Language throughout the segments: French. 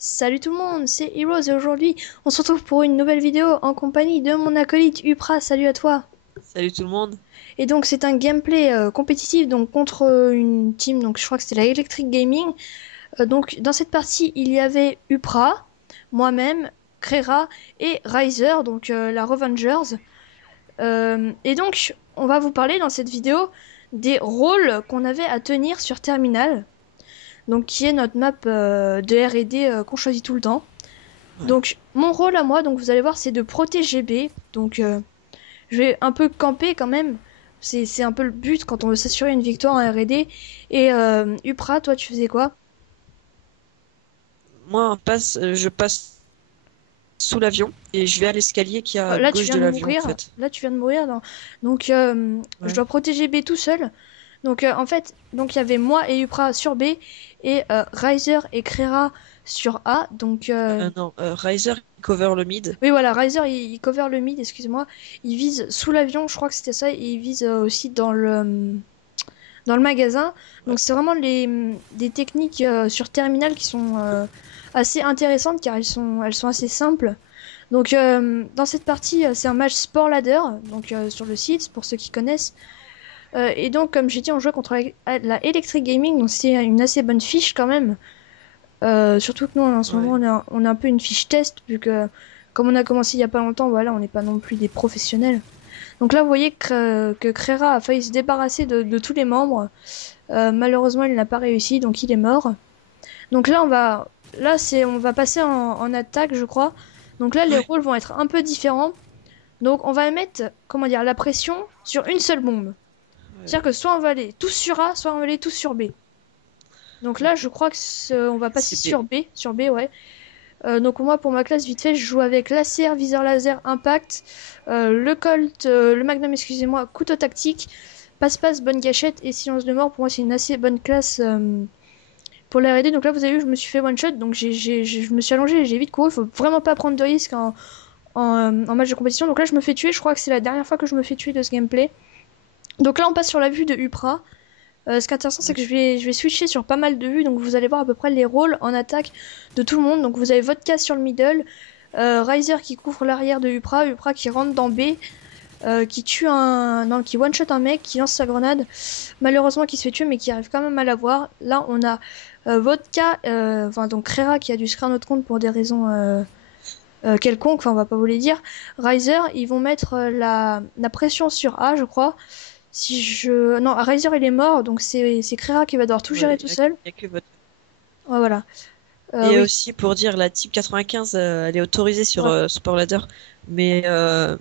Salut tout le monde, c'est Heroes et aujourd'hui on se retrouve pour une nouvelle vidéo en compagnie de mon acolyte Upra, salut à toi. Salut tout le monde. Et donc c'est un gameplay compétitif donc contre une team, donc je crois que c'était la Electric Gaming. Donc dans cette partie il y avait Upra, moi-même, Krera et Riser, donc la Revengers. Et donc on va vous parler dans cette vidéo des rôles qu'on avait à tenir sur Terminal, donc qui est notre map de R&D qu'on choisit tout le temps. Ouais. Donc mon rôle à moi, donc vous allez voir, c'est de protéger B. Donc je vais un peu camper quand même. C'est un peu le but quand on veut s'assurer une victoire en R&D. Et Upra, toi tu faisais quoi? Moi, je passe sous l'avion et je vais à l'escalier qui est à Là tu gauche viens de de l'avion en mourir. fait. Là tu viens de mourir. Donc je Ouais. dois protéger B tout seul. Donc en fait, donc il y avait moi et Upra sur B et Riser et Krera sur A. Donc Non, Riser cover le mid. oui voilà, Riser il cover le mid, excuse-moi. Il vise sous l'avion, je crois que c'était ça. Et il vise aussi dans le magasin. Ouais. Donc c'est vraiment des techniques sur Terminal qui sont assez intéressantes car elles sont assez simples. Donc dans cette partie, c'est un match Sport Ladder, donc sur le site pour ceux qui connaissent. Et donc comme j'ai dit, on jouait contre la Electric Gaming, donc c'est une assez bonne fiche quand même. Surtout que nous en ce moment Ouais. on a un peu une fiche test vu que comme on a commencé il y a pas longtemps, voilà, on n'est pas non plus des professionnels. Donc là, vous voyez que Krera a failli se débarrasser de tous les membres. Malheureusement, il n'a pas réussi, donc il est mort. Donc là, on va passer en attaque, je crois. Donc là, les Ouais. rôles vont être un peu différents. Donc on va mettre, comment dire, la pression sur une seule bombe. Ouais. C'est-à-dire que soit on va aller tous sur A, soit on va aller tous sur B. Donc là, je crois que on va passer C'est B. sur B, ouais. Donc moi, pour ma classe, vite fait, je joue avec l'ACR, viseur laser, impact, le Colt, le Magnum, excusez-moi, couteau tactique, passe-passe, bonne gâchette et silence de mort. Pour moi, c'est une assez bonne classe pour la R&D. Donc là, vous avez vu, je me suis fait one shot, donc je me suis allongé, j'ai vite couru. Il faut vraiment pas prendre de risques en match de compétition. Donc là, je me fais tuer. Je crois que c'est la dernière fois que je me fais tuer de ce gameplay. Donc là, on passe sur la vue de Upra. Ce qui est intéressant, c'est Ouais. que je vais switcher sur pas mal de vues, donc vous allez voir à peu près les rôles en attaque de tout le monde. Donc vous avez Vodka sur le middle, Riser qui couvre l'arrière de Upra, Upra qui rentre dans B, qui tue non, qui one shot un mec, qui lance sa grenade, malheureusement qui se fait tuer mais qui arrive quand même à l'avoir. Là on a Vodka, enfin donc Krera qui a dû se créer un autre compte pour des raisons quelconques, enfin on va pas vous les dire. Riser, ils vont mettre la pression sur A, je crois. Si je... Non, Riser il est mort, donc c'est Krera qui va devoir tout Ouais. gérer tout seul. Y a que votre. Ouais, voilà. Et Oui, aussi pour dire, la Type 95, elle est autorisée sur ouais. Sport Ladder. Mais Elle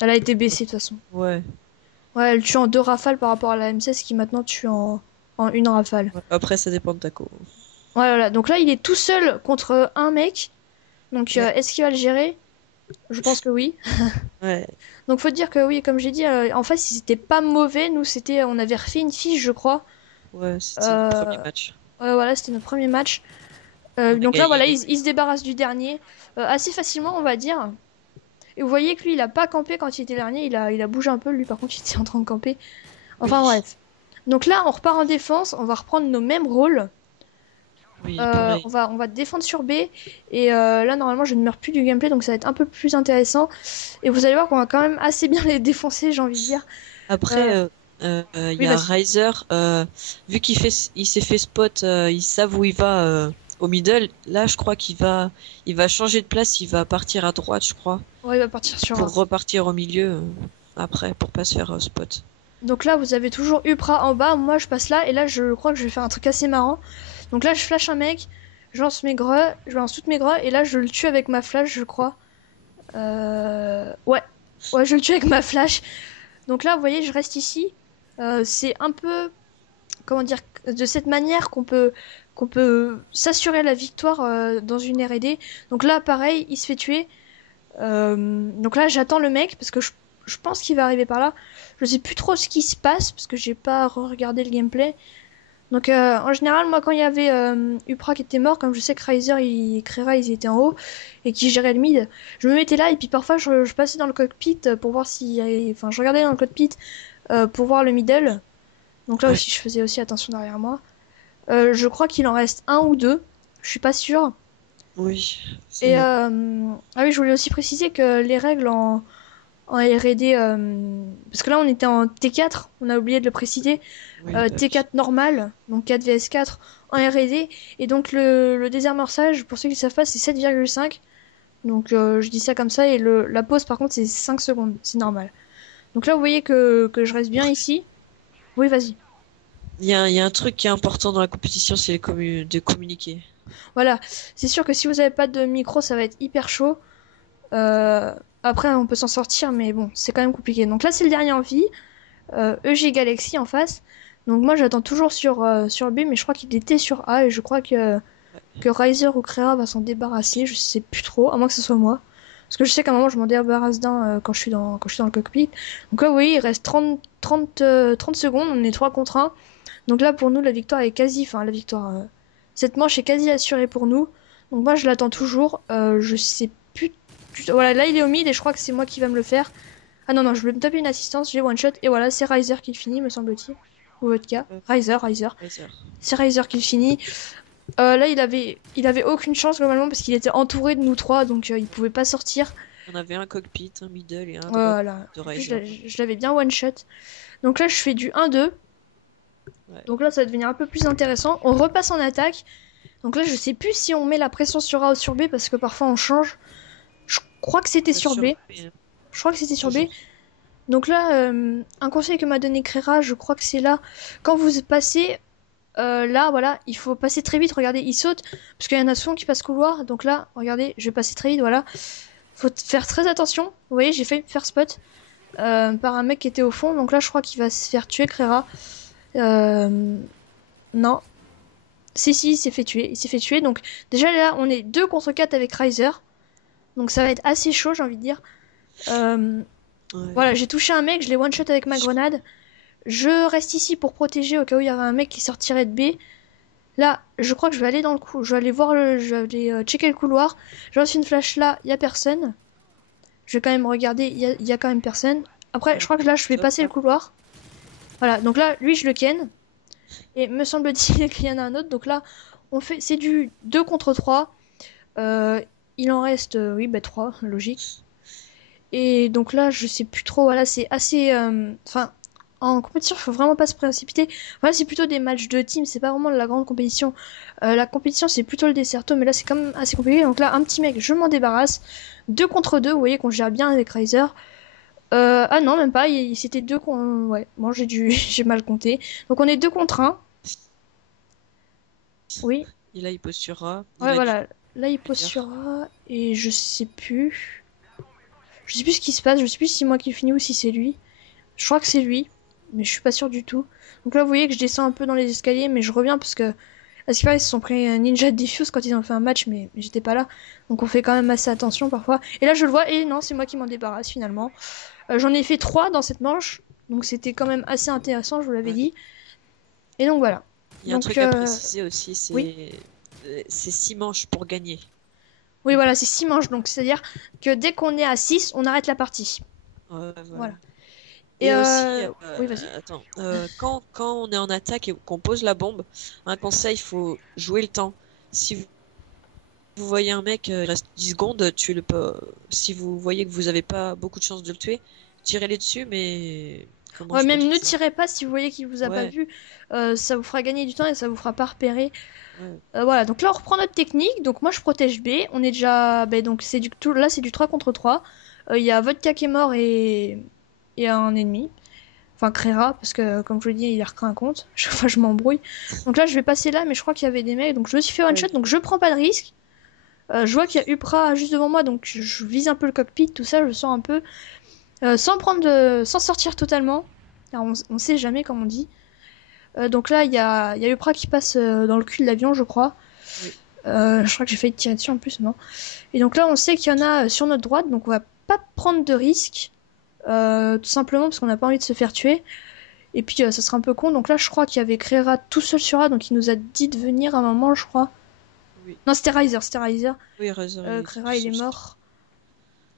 a été baissée de toute façon. ouais. Ouais, elle tue en deux rafales par rapport à la M16 qui maintenant tue en une rafale. Ouais. Après, ça dépend de ta co. Ouais, voilà. Donc là, il est tout seul contre un mec. Donc Ouais. est-ce qu'il va le gérer? Je pense que oui. Ouais. Donc faut dire que oui, comme j'ai dit, en fait, ils étaient pas mauvais. Nous, c'était, on avait refait une fiche, je crois. Ouais, c'était notre Euh, premier match. ouais, voilà, c'était notre premier match. On a Donc là, voilà, gagné. il se débarrasse du dernier assez facilement, on va dire. Et vous voyez que lui, il a pas campé quand il était dernier, il a bougé un peu. Lui, par contre, il était en train de camper. Enfin Oui. bref. Donc là, on repart en défense, on va reprendre nos mêmes rôles. Oui, pareil. On va défendre sur B. Et là, normalement, je ne meurs plus du gameplay, donc ça va être un peu plus intéressant. Et vous allez voir qu'on va quand même assez bien les défoncer, j'ai envie de dire. Après, Euh, il y oui, a vas-y. Riser, vu il s'est fait spot, ils savent où il va au middle. Là, je crois il va changer de place, il va partir à droite, je crois, Ouais, il va partir sur A. pour repartir au milieu après, pour pas se faire spot. Donc là, vous avez toujours Upra en bas. Moi, je passe là. Et là, je crois que je vais faire un truc assez marrant. Donc là, je flash un mec. Je lance mes greux. Je lance toutes mes greux. Et là, je le tue avec ma flash, je crois. Ouais. Ouais, je le tue avec ma flash. Donc là, vous voyez, je reste ici. C'est un peu, comment dire, de cette manière qu'on peut s'assurer la victoire dans une R&D. Donc là, pareil, il se fait tuer. Donc là, j'attends le mec parce que je pense qu'il va arriver par là. Je sais plus trop ce qui se passe parce que j'ai pas regardé le gameplay. Donc en général, moi, quand il y avait Upra qui était mort, comme je sais que Riser et Krera ils étaient en haut et qui géraient le mid, je me mettais là et puis parfois je passais dans le cockpit pour voir s'il y avait... Enfin, je regardais dans le cockpit pour voir le middle. Donc là Ouais. aussi, je faisais aussi attention derrière moi. Je crois qu'il en reste un ou deux. Je suis pas sûre. Oui, Et c'est ah oui, je voulais aussi préciser que les règles en R&D, parce que là on était en T4, on a oublié de le préciser, oui, bah oui. T4 normal, donc 4 vs 4 en R&D, et donc le désamorçage, pour ceux qui ne savent pas, c'est 7,5, donc je dis ça comme ça, et la pause par contre c'est 5 secondes, c'est normal. Donc là vous voyez que je reste bien Après, ici. Oui, vas-y. il y a un truc qui est important dans la compétition, c'est de communiquer. Voilà, c'est sûr que si vous n'avez pas de micro, ça va être hyper chaud. Euh, Après, on peut s'en sortir, mais bon, c'est quand même compliqué. Donc là, c'est le dernier en vie. EG Galaxy en face. Donc moi, j'attends toujours sur B, mais je crois qu'il était sur A, et je crois Ouais. que Riser ou Créa va s'en débarrasser. Je sais plus trop, à moins que ce soit moi. Parce que je sais qu'à un moment, je m'en débarrasse d'un quand je suis dans le cockpit. Donc là, vous voyez, il reste 30 secondes. On est 3 contre 1. Donc là, pour nous, la victoire est quasi. Enfin, la victoire. Cette manche est quasi assurée pour nous. Donc moi, je l'attends toujours. Je sais plus. Voilà, là, il est au mid et je crois que c'est moi qui va me le faire. Ah non, non, je vais me taper une assistance. J'ai one shot. Et voilà, c'est Riser qui le finit, me semble-t-il. Ou votre cas. Riser. Razer. C'est Riser qui le finit. Là, il avait aucune chance globalement parce qu'il était entouré de nous trois. Donc il pouvait pas sortir. On avait un cockpit, un middle et un drop Voilà. de En plus, Razer. je l'avais bien one shot. Donc là, je fais du 1-2. Ouais. Donc là, ça va devenir un peu plus intéressant. On repasse en attaque. Donc là, je sais plus si on met la pression sur A ou sur B parce que parfois on change. Je crois que c'était sur Sur B. B, Je crois que c'était sur B. toujours. Donc là, un conseil que m'a donné Crera, je crois que c'est là. Quand vous passez là, voilà, il faut passer très vite. Regardez, il saute parce qu'il y en a souvent qui passent couloir. Donc là, regardez, je vais passer très vite. Voilà, faut faire très attention. Vous voyez, j'ai failli me faire spot par un mec qui était au fond. Donc là, je crois qu'il va se faire tuer, Crera. Non, si, il s'est fait tuer. Il s'est fait tuer. Donc déjà là, on est 2 contre 4 avec Riser. Donc ça va être assez chaud, j'ai envie de dire. Euh, Ouais. voilà, j'ai touché un mec, je l'ai one shot avec ma grenade. Je reste ici pour protéger au cas où il y avait un mec qui sortirait de B. Là, je crois que je vais aller dans le coup. Je vais aller voir je vais aller checker le couloir. Je lance une flash là, il y a personne. Je vais quand même regarder, il y a quand même personne. Après, je crois que là, je vais Top, passer le là. couloir. Voilà, donc là, lui, je le ken. Et me semble-t-il qu'il y en a un autre. Donc là, c'est du 2 contre 3. Euh, il en reste, oui, bah 3, logique. Et donc là, je sais plus trop. Voilà, c'est assez. Enfin, en compétition, il faut vraiment pas se précipiter. Voilà, c'est plutôt des matchs de team. C'est pas vraiment de la grande compétition. La compétition, c'est plutôt le desserto, mais là, c'est quand même assez compliqué. Donc là, un petit mec, je m'en débarrasse. 2 contre 2, vous voyez qu'on gère bien avec Riser. Ah non, même pas. C'était 2 contre. Ouais, bon, j'ai mal compté. Donc on est 2 contre un. Oui, Et là, il posturera. Il ouais, a du voilà. Là, il pose sur A. Et je sais plus. Je sais plus ce qui se passe. Je sais plus si c'est moi qui finis ou si c'est lui. Je crois que c'est lui, mais je suis pas sûre du tout. Donc là, vous voyez que je descends un peu dans les escaliers, mais je reviens parce que à ce qui paraît, ils se sont pris un Ninja Diffuse quand ils ont fait un match, mais j'étais pas là. Donc on fait quand même assez attention parfois. Et là, je le vois, et non, c'est moi qui m'en débarrasse finalement. J'en ai fait 3 dans cette manche, donc c'était quand même assez intéressant, je vous l'avais ouais. dit. Et donc voilà. Il y a un Donc truc à préciser aussi, oui, c'est 6 manches pour gagner. oui, voilà, c'est 6 manches, donc c'est-à-dire que dès qu'on est à 6, on arrête la partie. Ouais, voilà. Voilà. Et Et aussi, oui, vas-y. attends, quand on est en attaque et qu'on pose la bombe, un conseil, il faut jouer le temps. Si vous voyez un mec, il reste 10 secondes, tuez-le pas. Si vous voyez que vous avez pas beaucoup de chances de le tuer, tirez-les dessus, mais comment Ouais, je peux même dire ne ça? tirez pas si vous voyez qu'il vous a pas Ouais, vu. Ça vous fera gagner du temps et ça vous fera pas repérer. ouais, Voilà, donc là on reprend notre technique. Donc moi je protège B. On est déjà. Donc là c'est du 3 contre 3. Il y a Vodka qui est mort et un ennemi. Enfin Crera, parce que comme je vous l'ai dit, il a recréé un compte. Enfin, je m'embrouille. Donc là je vais passer là, mais je crois qu'il y avait des mecs. Donc je me suis fait one ouais. shot, donc je prends pas de risque. Je vois qu'il y a Upra juste devant moi, donc je vise un peu le cockpit, tout ça, je sens un peu. Sans sortir totalement. Alors, on sait jamais, comme on dit. Donc là, il y a Upra qui passe dans le cul de l'avion, je crois. Oui. Je crois que j'ai failli tirer dessus en plus, non. Et donc là, on sait qu'il y en a sur notre droite, donc on va pas prendre de risques. Tout simplement parce qu'on n'a pas envie de se faire tuer. Et puis ça sera un peu con. Donc là, je crois qu'il y avait Crera tout seul sur A, donc il nous a dit de venir à un moment, je crois. Oui, Non, c'était Riser, c'était Riser. oui, Razer, il était tout Crera, il est seul. mort.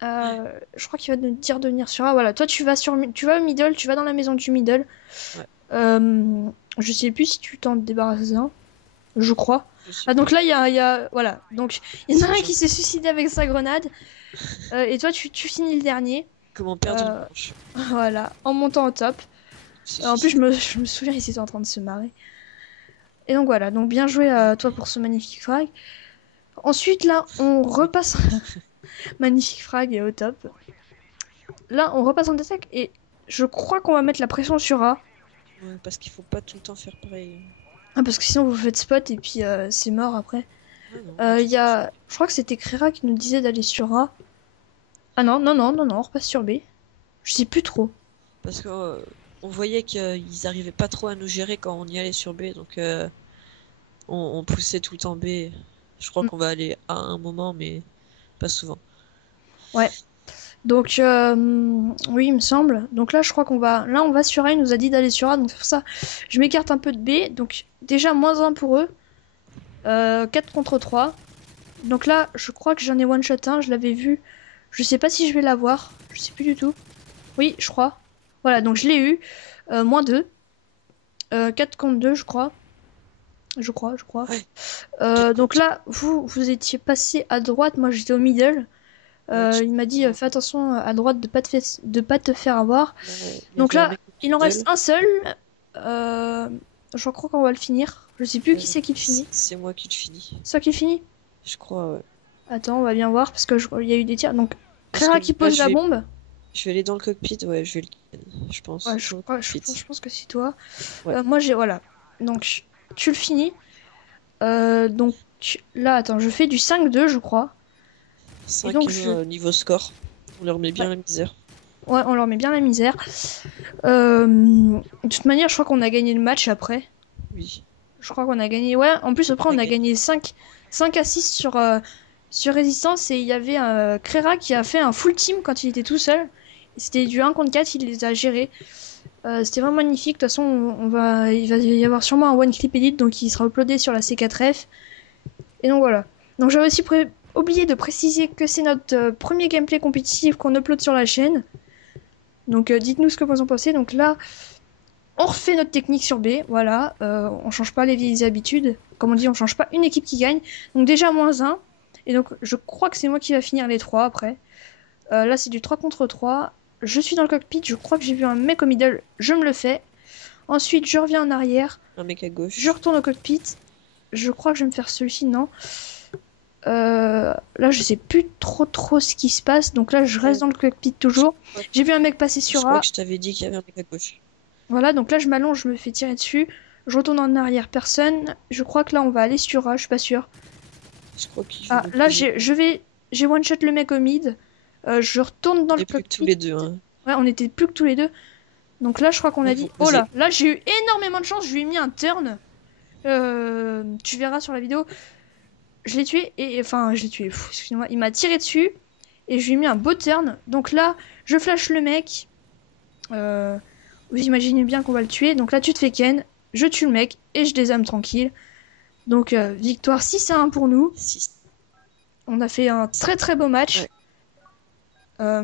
Je crois qu'il va nous dire de venir sur A. Voilà, toi tu vas au middle, tu vas dans la maison du middle. Ouais. Je sais plus si tu t'en débarrasses d'un. je crois. Je sais Ah, donc plus. là, voilà. Donc, il y en a C'est un genre qui s'est suicidé avec sa grenade. Et toi, tu finis le dernier. comment perdre une Euh, manche. voilà, en montant au top. C'est En plus, suicide. je me souviens, ils étaient en train de se marrer. Et donc voilà, donc bien joué à toi pour ce magnifique frag. Ensuite, là, on Oui. repasse. Magnifique frag et au top. Là, on repasse en attaque et je crois qu'on va mettre la pression sur A. Ouais, parce qu'il faut pas tout le temps faire pareil. Ah, parce que sinon, vous faites spot et puis c'est mort après. Non, non, pas tout le temps. Je crois que c'était Krera qui nous disait d'aller sur A. Ah non, non, non, non, non, on repasse sur B. Je sais plus trop. Parce que on voyait qu'ils arrivaient pas trop à nous gérer quand on y allait sur B, donc on poussait tout le temps B. Je crois Mm. qu'on va aller à un moment, mais pas souvent. Ouais. Donc, oui, il me semble. Donc là, je crois qu'on va. Là, on va sur A. Il nous a dit d'aller sur A. Donc, c'est pour ça, je m'écarte un peu de B. Donc, déjà, -1 pour eux. 4 contre 3. Donc là, je crois que j'en ai one shot un. Je l'avais vu. Je sais pas si je vais l'avoir. Je sais plus du tout. Oui, je crois. Voilà, donc je l'ai eu. -2. 4 contre 2, je crois. Je crois, je crois. Ouais, 4 Donc contre. là, vous étiez passé à droite. Moi, j'étais au middle. Ouais, tu Il m'a dit comprends. fais attention à droite de pas te faire avoir. Là, il y Donc avait un là, mec au il en middle. reste un seul. Euh, je crois qu'on va le finir. Je sais plus qui c'est qui le finit. C'est moi qui le finis. C'est toi qui le finit. Je crois, ouais. Attends, on va bien voir parce que il y a eu des tirs. Donc Parce que Clara qui là, pose la bombe. je vais aller dans le cockpit, ouais, je vais je Ouais, pense. Dans le cockpit. je pense que c'est toi. Ouais. Moi j'ai voilà. Donc tu le finis. Donc là, attends, je fais du 5-2, je crois. Et donc 5-1 niveau score. On leur met bien ouais, la misère. ouais, on leur met bien la misère. De toute manière, je crois qu'on a gagné le match après. Oui. Je crois qu'on a gagné. Ouais, en plus, après, On a on a gagné. gagné 5 à 6 sur Résistance. Et il y avait Krera qui a fait un full team quand il était tout seul. C'était du 1 contre 4, il les a gérés. C'était vraiment magnifique. De toute façon, il va y avoir sûrement un One Clip Edit, donc il sera uploadé sur la C4F. Et donc voilà. Donc j'avais aussi oublié de préciser que c'est notre premier gameplay compétitif qu'on upload sur la chaîne. Donc dites-nous ce que vous en pensez. Donc là, on refait notre technique sur B, voilà, on change pas les vieilles habitudes. Comme on dit, on change pas une équipe qui gagne. Donc déjà -1. Et donc je crois que c'est moi qui va finir les 3 après. Là c'est du 3 contre 3. Je suis dans le cockpit, je crois que j'ai vu un mec au middle, je me le fais. Ensuite je reviens en arrière, Un mec à je gauche. retourne au cockpit. Je crois que je vais me faire celui-ci, non. Là je sais plus trop ce qui se passe. Donc là je reste Ouais, dans le cockpit je toujours. crois, J'ai vu un mec passer je sur crois A. que je t'avais dit qu'il y avait un mec à gauche. Voilà, donc là je m'allonge, je me fais tirer dessus. Je retourne en arrière, personne. Je crois que là on va aller sur A, je suis pas sûre. Je crois qu'il Ah, veut nous là poser. j'ai one shot le mec au mid. Je retourne On dans le n'est plus que tous cockpit. les deux, hein. Ouais, on était plus que tous les deux. Donc là je crois qu'on a Vous dit. vous Oh posez. là j'ai eu énormément de chance, je lui ai mis un turn. Tu verras sur la vidéo. Je l'ai tué et enfin je l'ai tué. Excusez-moi, il m'a tiré dessus et je lui ai mis un beau turn. Donc là je flash le mec. Euh, Vous imaginez bien qu'on va le tuer. Donc là tu te fais ken, je tue le mec et je désarme tranquille. Donc victoire 6-1 pour nous. 6. On a fait un très beau match. Ouais.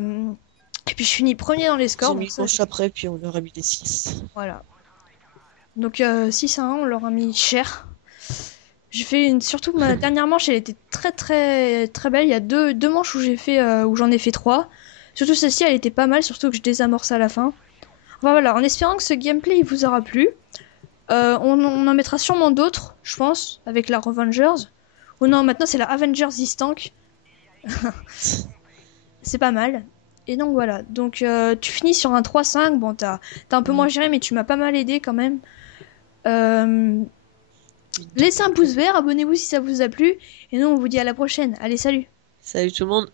Et puis je finis premier dans les Ils scores. ont mis Donc une ça, manche après, puis on leur a mis les 6. voilà. Donc 6-1, on leur a mis cher. J'ai fait surtout ma dernière manche, elle était très belle. Il y a deux manches où où j'en ai fait 3. Surtout celle-ci, elle était pas mal, surtout que je désamorce à la fin. Enfin voilà, en espérant que ce gameplay il vous aura plu. On en mettra sûrement d'autres, je pense, avec la Revengers. Ou non, maintenant c'est la Avengers This Tank. C'est pas mal. Et donc voilà, donc tu finis sur un 3-5. Bon, t'as un peu moins Ouais. géré, mais tu m'as pas mal aidé quand même. Laissez un pouce vert, abonnez-vous si ça vous a plu. Et nous, on vous dit à la prochaine. Allez, salut! Salut tout le monde.